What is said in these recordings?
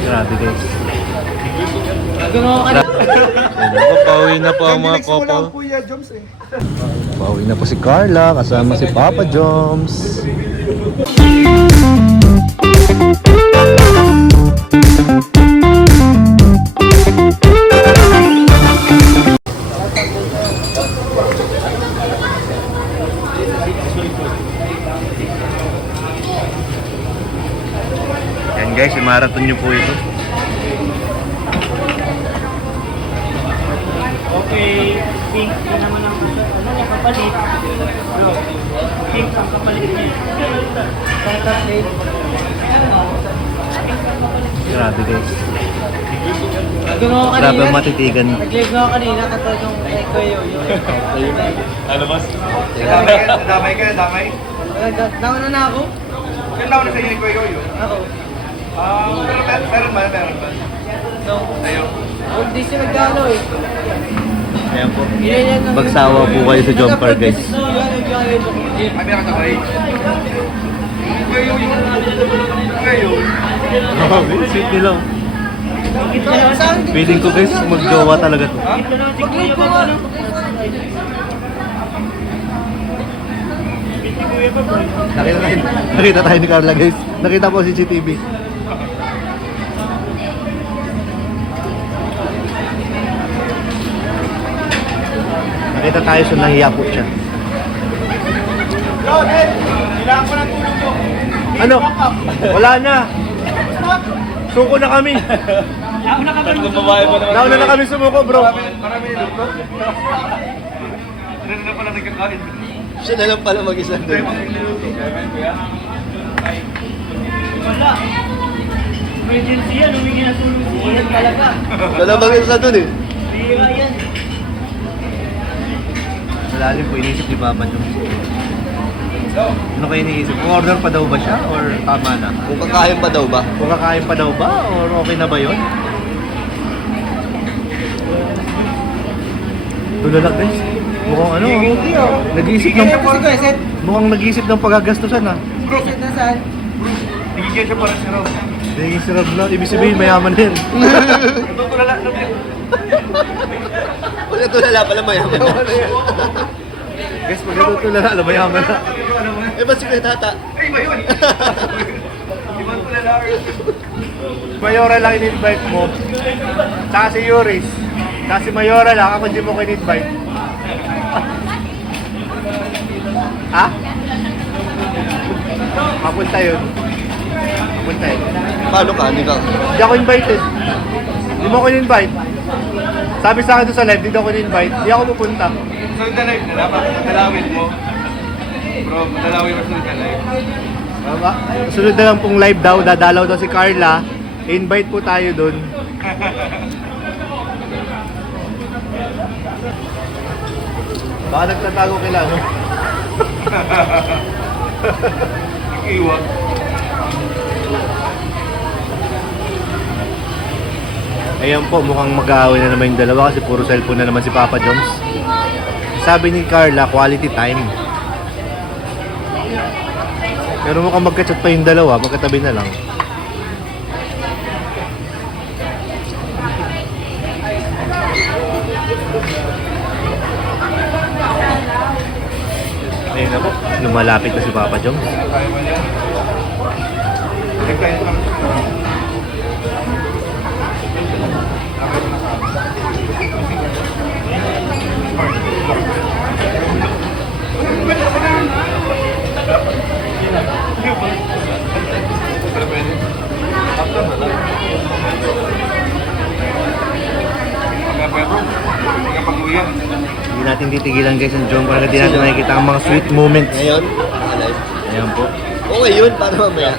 Grabe guys. Ano Pauwi na po ang mga couple. Kuya Joms eh. Pauwi na po si Carla kasama si Papa Joms. Yan guys, i-marathon nyo po ito. Okay, pink na naman ang kapalit. Pink ang kapalit niya. Grabe guys. Nag-ano ako kanina. Grabe ang matitigan. Nag-live na ako kanina katulad ng Kuya Yoyo. Ano mas? Damay ka na, damay. Nauna na ako. Ilan taon na sa inyo ni Kuya Yoyo? Ako. Meron ba? No. Sa'yo? Hindi siya nagdalo eh. Ayan po. Magsawa po kayo sa jumper guys. Ay, meron ka ba eh? Kuya Yoyo. Kuya Yoyo. Sweet nila. Feeling ko guys, magjowa talaga to. Mag-live ko nga. Nakita tayo ni Carla guys. Nakita po si CCTV. Nakita tayo so nahiya po siya. Kailangan ko ng tulong mo. Ano? Wala na. Suko na kami. Tatlong babae pa naman. Nauna na kami sumuko bro. Marami niluto. Ano na pala nagkakain? Siya na lang pala mag-isa doon. Wala. Emergency yan, humingi na tulong si Ian talaga. Wala mag-isa doon eh. Bira yan. Malalim po inisip ni Papa Joms. Ano kayo iniisip? Order pa daw ba siya or tama na? Kung kakain pa daw ba? Kung kakain pa daw ba or okay na ba yun? Tulala guys. Mukhang ano? Nag-iisip ng... Mukhang nag-iisip ng paggagastusan ha. Set na saan? Nagigyan siya parang siraw. Naging sarap na. Ibig sabihin mayaman din. Natutulala. Wala tulala pala mayaman na. Guys, pag natutulala, alam mayaman na. Eh ba si Kuya Tata? Ay, iba yun. Ibang tulala. Mayora lang in-invite mo. Saka si Yuris. Saka si Mayora lang. Ako hindi mo ko in-invite. Ha? Mapunta yun. Mapunta yun. Paano ka? Hindi ka? Hindi ako invited. Hindi mo ko in-invite. Sabi sa akin doon sa live, hindi ako in-invite. Hindi ako pupunta. So, yung live na dapat dalawin mo. Bro, dalawin mo sa live. Tama. Sunod na lang pong live daw. Dadalaw daw si Carla. Invite po tayo doon. Baka nagtatago kila, no? Iwa. Ayan po, mukhang mag-aaway na naman yung dalawa kasi puro cellphone na naman si Papa Joms. Sabi ni Carla, quality time. Pero mukhang magka-chat pa yung dalawa, magkatabi na lang. Ayun na po, lumalapit na si Papa Joms. Hindi natin titigilan guys ang Jom para di natin nakikita ang mga sweet moments. Ngayon? Naka-live? Ayan po. Okay yun, para mamaya.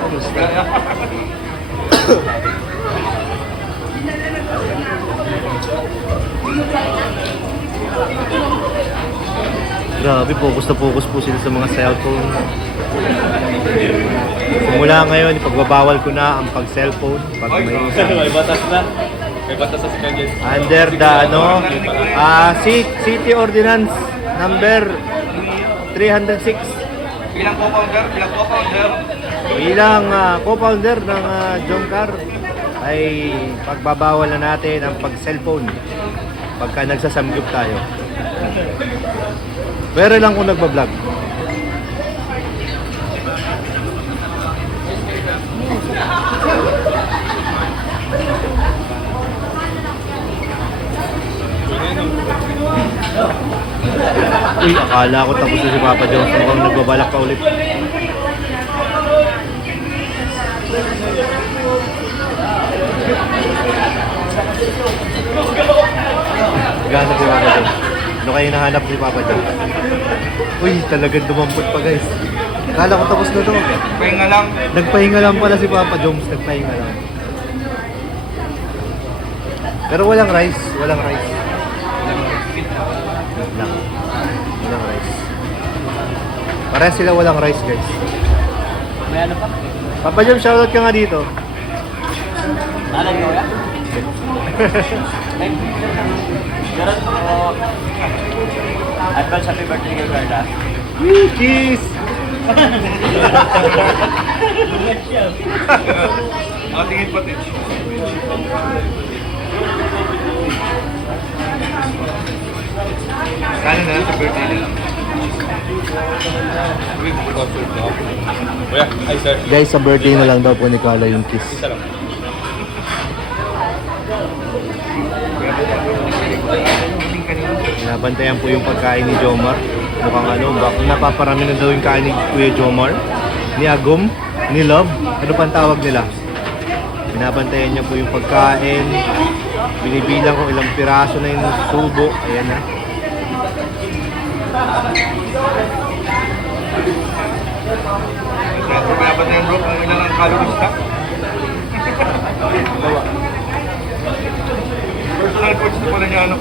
Kamusta? Grabe, focus na focus po sila sa mga cellphone. Simula ngayon, ipagbabawal ko na ang pag-cellphone. Pag may batas na. May batas sa schedule. under the city ordinance number 306 Bilang co-founder, Bilang co-founder ng John Car ay pagbabawal na natin ang pag-cellphone pagka nagsasamgyup tayo. Pero lang kung nagbablog. Uy, akala ko tapos na si Papa Jones. Mukhang nagbabalak pa ulit. Naghanap si Papa Jones. Ano kayo nahanap si Papa Jones? Uy, talagang dumampot pa guys. Akala ko tapos na to. pahinga lang. Nagpahinga lang pala si Papa Jones. Nagpahinga lang. Pero walang rice. Walang rice. Lang. Walang rice. Parehas sila walang rice guys. May ano pa? Papa Jones, shoutout ka nga dito. Nanay ko ya? Meron ko advance happy birthday kay Carla. Woo, cheese! Tingin pati. Kano na lang sa birthday nila? Kuya, ay sir. Guys, sa birthday na lang daw po ni Carla yung kiss. Isa lang. Nabantayan po yung pagkain ni Jomar. Mukhang napaparami na daw yung kain ni Kuya Jomar. Ni Agum, ni Love. Ano pang tawag nila? Binabantayan niya po yung pagkain. Binibilang kung ilang piraso na yung subo. Ayan na. Dapat na yung bro kung ilan ang calories na. Personal coach na pala niya ano.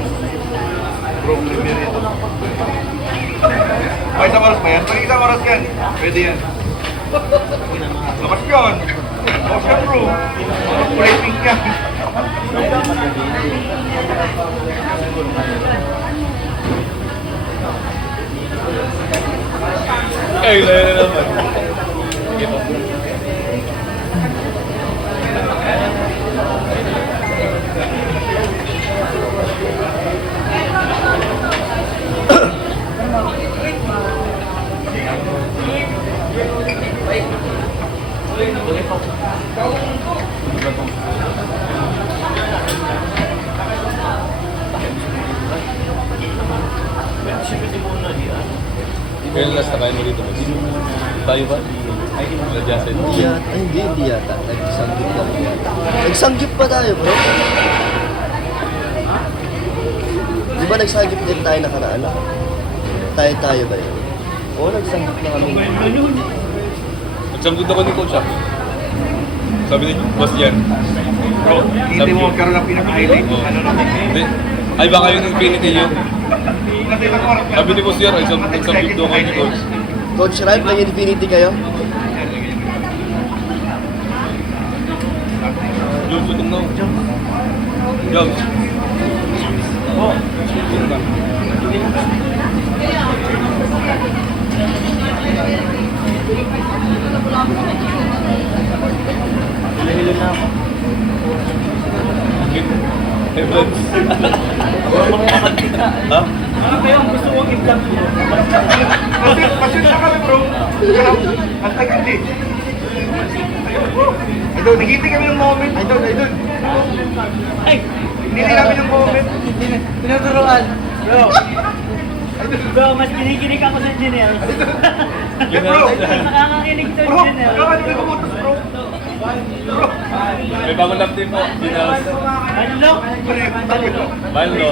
Bro, premier ito. May isang oras pa yan? Pag isang oras yan, pwede yan. Lakas yun! Lakas yan bro! Kulay pink yan. Ay, lala naman. Kailan last na kain mo dito, boss? Tayo ba? Adjusted. Hindi yata. Nagsanggip lang yata. Nagsanggip pa tayo, bro. Di ba nagsanggip din tayo nakaraan? Tayo ba yun? Oo, nagsanggip na kami. Nagsamgod ako ni Coach ah. Sabi ni boss yan. Bro, hindi mo magkaroon ng pinaka-highlight. Ano na? Hindi. Ay baka yung infinity yun. Kasi ilang oras ka. Sabi ni boss yan, ay nagsamgod daw ako ni Coach. Coach Ralph, may infinity kayo? Jones, utong na. Jones. Oh, hilo na ako. Hey, friends. Ha? Ano kayo ang gusto kong i-vlog mo? Pasensya kami bro. Ang tagal eh. Idol, nakita kami ng moment. Idol. Ay! Hindi namin ng moment. Tinuturuan. Bro! Bro, mas kinikinig ako sa engineer. Eh bro. Mas nakakakinig sa Bro, engineer. kakali ko putos bro. Bro. May bagong lap team po. Ginawas. Ano? Ballo.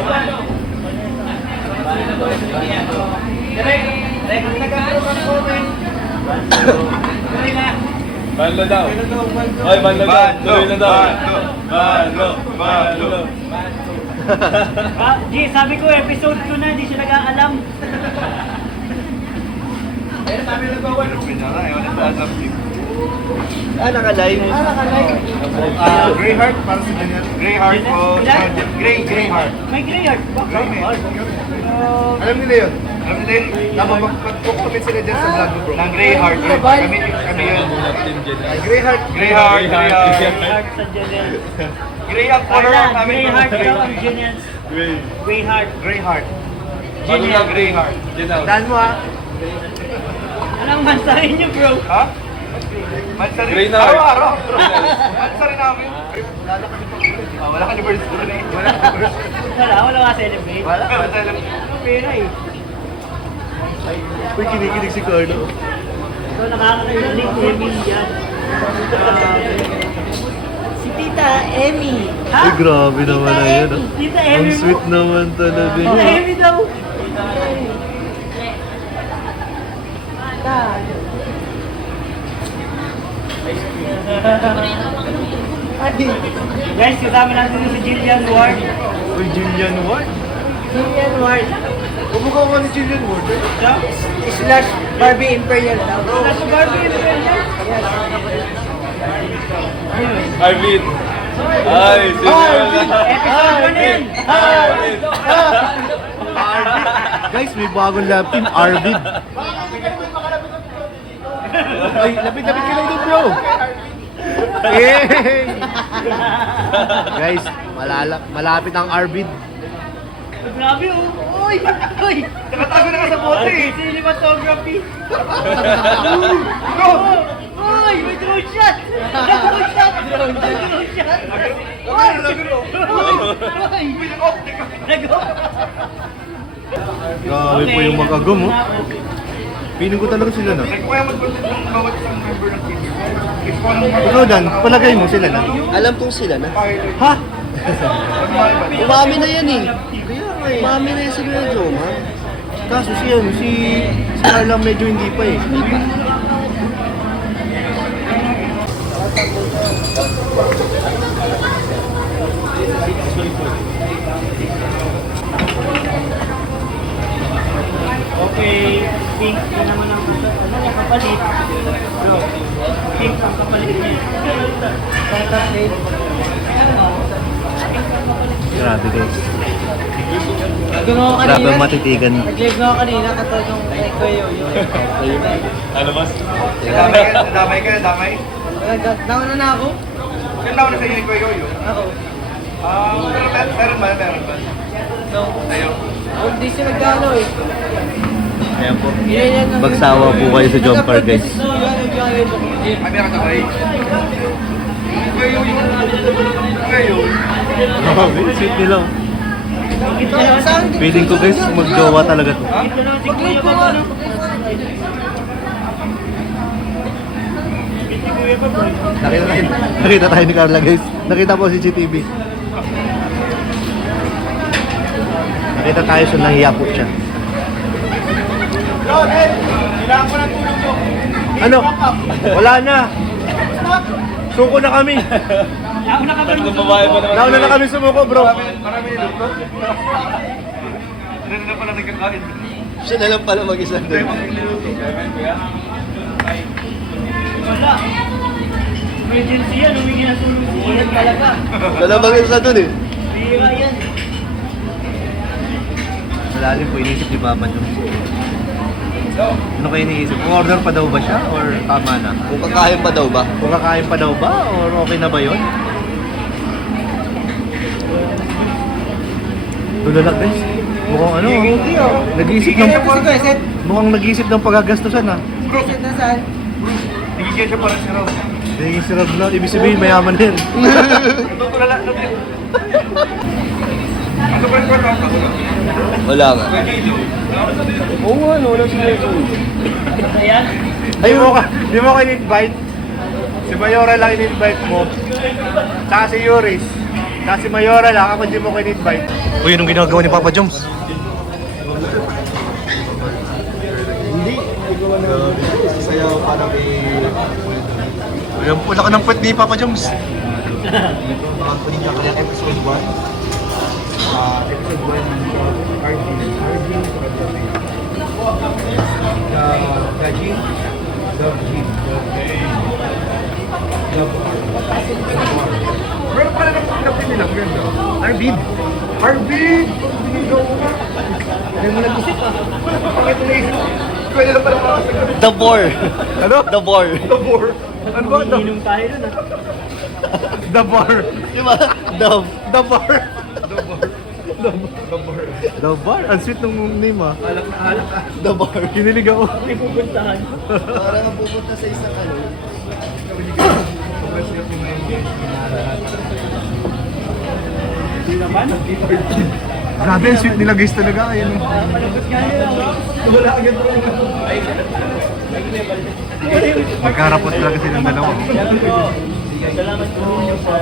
Ballo daw. Ay, ballo daw. Tuloy na daw. Ballo. Ah, G, sabi ko episode 2 na, di siya nag-aalam. Naka-live. Greyheart para sa ganyan. Greyheart po. Greyheart. May gray heart ba? Alam nila yun. Alam nila yun? Tama, mag-comment sila dyan sa vlog mo, bro. Ng Greyheart. Kami yun. Greyheart. Greyheart. Greyheart sa Janelle. Grey ang color Carla, namin. Greyheart daw ang Janelle. Greyheart. Greyheart. Bago na Greyheart. Tandaan mo ha. Anong mansahin niyo, bro? Ha? Mansari. Greyheart. Araw-araw. Mansari namin. Wala ka anniversary. Wala ka celebrate. Wala. Pera eh. Uy, kinikinig si Carlo. So, nakakarinig ni Emmy yan. Si Tita Emmy. Ha? Uy, grabe naman na yan. ah. Tita Ang Emmy mo. sweet naman talaga Tita niya. Emmy daw. Guys, kasama natin si Jillian Ward. Uy, Jillian Ward. Jillian Ward. Kumukha ka ni Jillian Ward. Slash Barbie Imperial daw. Nasa Barbie yun ba yan? Arvin! Ay, Episode 1 yan. Guys, may bagong lab team, Arvid. Ay, lapit-lapit ka lang doon, bro. Yay! Guys, malapit ang Arvid. Grabe oh. Uy! Uy! Nakatago na ka sa bote eh. Cinematography. Uy! May drone shot! Drone shot! Drone shot! Uy! Uy! Nag-off! Grabe po yung mag-agom, oh. Piling ko talaga sila na. Nagkuya mag-content ng bawat isang member ng team. Ikaw, Dan, palagay mo sila na. Alam kong sila na. Ha? Umami na yan eh. Umami na yan si Kuya Joma. Kaso si Carla medyo hindi pa eh. Okay, pink na naman ang kapalit. Bro, pink ang kapalit niya. Grabe guys. Nag-live ako Grabe kanina. ang matitigan. Nag-live na ako kanina katulad ng kay Kuya Yoyo. Ano mas? Nadamay ka, nadamay. Nauna na ako. Yan daw na sa inyo ni Kuya Yoyo. Ako. Pero meron ba? So, Ayaw. hindi siya nagdalo eh. Ayan po. Yan ang- Magsawa po kayo sa jumper guys. Ay, meron ka ba eh? Kuya Yoyo. Kuya Yoyo. Grabe, sweet nila. oh. Saan? Feeling ko guys, magjowa talaga to. Mag-live ko nga. Nakita tayo ni Carla guys. Nakita po si CCTV. Nakita tayo so nahiya po siya. Kailangan ko ng tulong mo. Ano? Wala na. Suko na kami. Ako na kami. Tatlong babae pa naman. Nauna na kami sumuko bro. Marami nilukot. Hindi na pala nagkakain. Siya na lang pala mag-isa doon. Wala. Emergency yan, humingi na tulong si Ian talaga. Siya lang mag-isa doon eh. Bira yan. Malalim po inisip ni Papa Jones. Ano kayo iniisip? Order pa daw ba siya or tama na? Kung kakain pa daw ba? Kung kakain pa daw ba or okay na ba yun? Tulala guys. Mukhang ano, nag-iisip ng mukhang nag-iisip ng pagagastusan ah. Bro, Na saan? nagigyan siya para si Rob. Naging sirab na, ibig sabihin mayaman din. Tutulala na din. Ang sobrang kwarta ako. Wala nga. Oo nga, no, wala sila ito. Ayan. Ay di mo ko in-invite. Si Mayora lang in-invite mo. Saka si Yuris. Saka si Mayora lang, ako di mo ko in-invite. Uy, anong ginagawa ni Papa Joms? Hindi. Sayaw parang Ayan po, laka ng puwet ni Papa Joms. Anthony niya kaya episode 1. Episode 1 ng Arvin. Gajin. Love Jin. Love. Meron pala ng pinapin nila. Arvin. Harvey! Hindi mo nag-isip ah. Bakit naisip? Pwede na pala makasagot. The Boar. Ano? The Boar. The Boar. Ano ba? Inom tayo nun ah. The bar. Di ba? Dove. The bar. The Boar. The Boar. The bar. Ang sweet ng name ah. Alak na alak ah. The Boar. Kinilig ako. May pupuntahan. Parang ang pupunta sa isang ano. Hindi naman. Grabe, ang sweet nila guys talaga. Ayan. Palabot nga nila. Wala agad po. Magkarapot talaga silang dalawa. Salamat po sa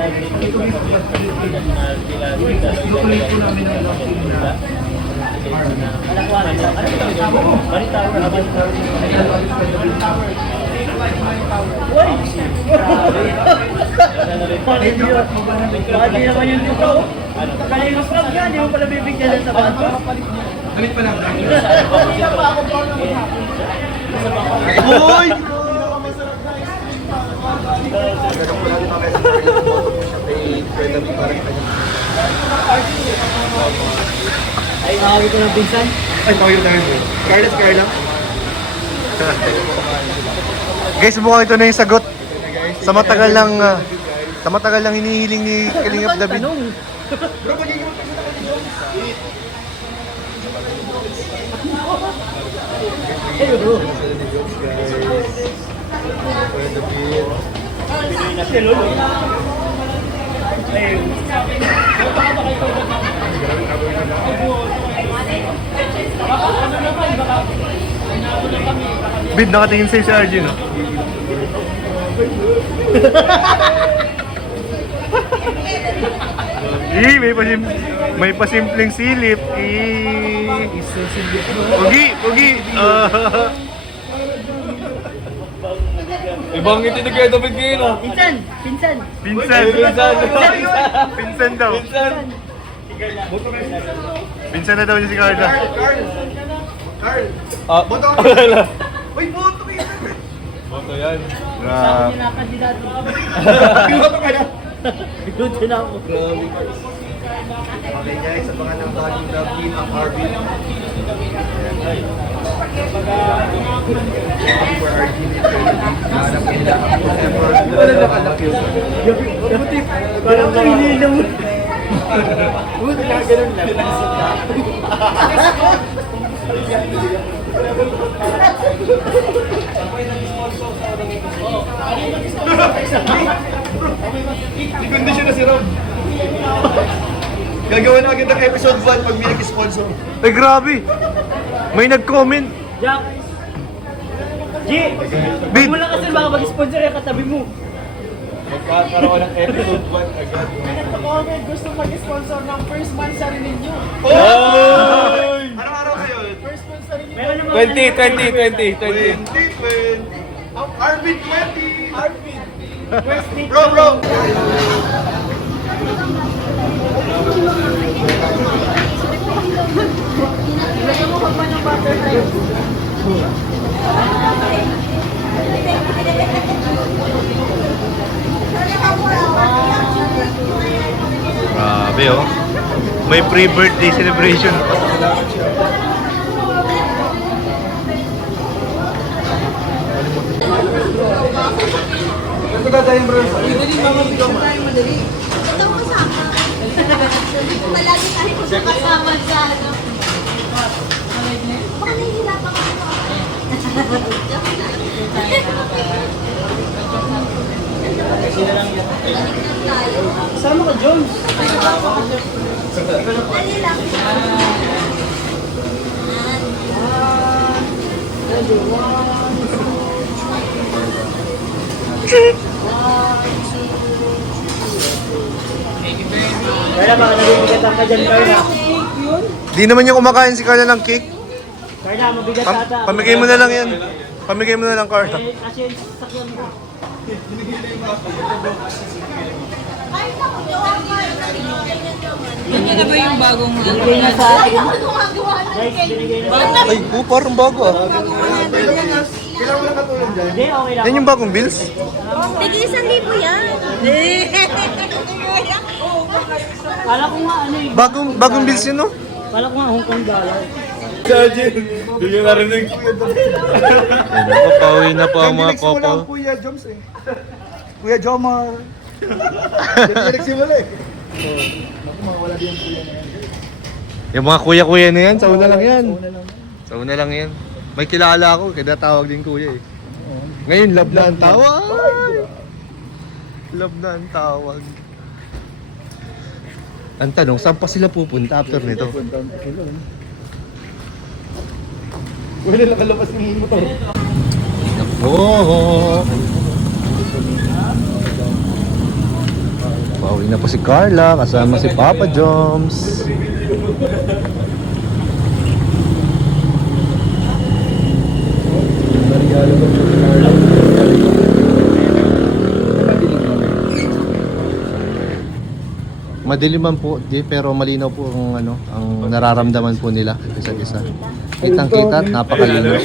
Bakit di naman yung totoo? Kalimus lang yan, di mo pala bibigyan sa bato. Balik pa lang. Uy! Ganun po natin mamaya sa Carla kung boto po siya kay Fred at parang kanyang. Ay, nakawin ko ng pinsan. Ay, tawag tayo mo. Carla si Carla. Guys, mukhang ito na yung sagot. Sa matagal lang hinihiling ni Kalingap David. Bro, magiging Bid, nakatingin sa'yo si Arjun, no? May pasimpleng silip. Pugi. Ibang ngiti na kayo David ngayon ah. Pinsan! Pinsan! Pinsan daw. Pinsan na daw niya si Carla. Carl! Ah, Boto ka! wala. Uy, boto kayo! Boto yan. Grabe. Hindi na kandidato. Boto ka na! Binuto na ako. Okay guys, abangan ng bagong David ang Harvey. For our team, hanap nila ang forever. Wala na kalak yun. Parang kainin na mo. Buti na ganun lang. Hindi kondisyon na si Rob. Gagawa na agad ng episode 1 pag may nag-sponsor. Ay, grabe. May nag-comment. Jack! G! Bid. Wala kasi baka mag-sponsor yung katabi mo. Magkakaroon ng episode 1 agad. Nagpa-comment gusto mag-sponsor ng first month sa rin ninyo. Oy! Anong araw kayo? First month sa rin ninyo. Meron naman 20. 2020. Arvin 20. Arvin. First meet. Bro! Ilagay mo pa ng butterfly. Grabe, oh. May pre-birthday celebration. Ito ka tayo bro. Madali. Ito kasama. Palagi tayo kasama sa ano. Baka nahihirapan ka ako. Sama ka, Jones. Dali lang. Kaya baka nabibigatan ka dyan, Carla. Di naman yung kumakain si Carla ng cake. Carla, mabigat ata. Pamigay mo na lang yan. Pamigay mo na lang, Carla. Eh, kasi yung sasakyan mo. Yan na ba yung bagong Binigay na sa akin. gumagawa ng Guys, binigay na sa akin. Ay, parang bago ah. Kailangan mo lang katulong dyan. Hindi, okay lang. Yan yung bagong bills? Tig-1,000 yan. Kala ko nga ano eh. Bagong bills yun, no? Kala ko nga Hong Kong dollar. Doon yung narinig. Pauwi na po ang mga Nagsimula ang couple. Kuya Joms eh. Kuya Jomar. Diyan niya nagsimula eh. Naku, mga wala din ang kuya na yan. Yung mga kuya-kuya na yan, sa una lang yan. Sa una lang yan. May kilala ako, kaya tawag din kuya eh. Ngayon, love na ang tawag. Love na ang tawag. Ang tanong, saan pa sila pupunta after nito? Wala nakalabas ng motor. Oo. Pauwi na po si Carla, kasama si Papa Joms. Madilim man po, pero malinaw po ang ang nararamdaman po nila isa't isa. Kitang-kita at napakalinaw.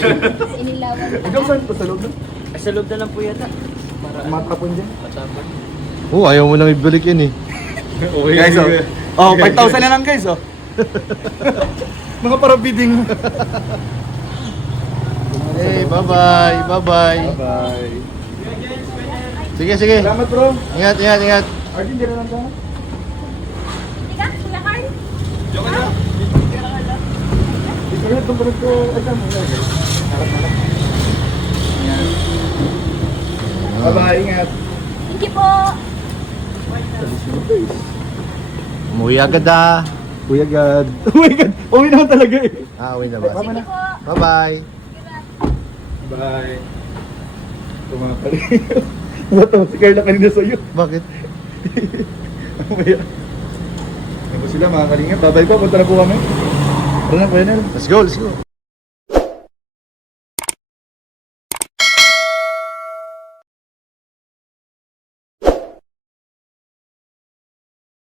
Inilawan. Ikaw saan po sa loob nun? Sa loob na lang po yata. Matapon dyan. Oh, ayaw mo nang ibalik yun eh. Guys, oh. 5,000 na lang guys, oh. Mga para bidding. Hey, bye-bye, bye-bye. Bye. Sige, sige. Salamat bro. Ingat, ingat, ingat. Arjun, di na lang ka. Tika, Kuya Carl. Ikaw na, tungkol ko. Ay, tama. Harap-harap. Bye-bye, ingat. Thank you po. Umuwi agad ah. Kuya God. Oh my God. Uwi naman talaga eh. Uwi na ba? Tama na. Po. Bye-bye. Bye. Tumapalik. Matawa si Carla kanina sa'yo. Bakit? Mamaya. Ano sila mga kalingap? Babay po, punta na po kami. Tara na, Kuya Nel. Let's go, let's go.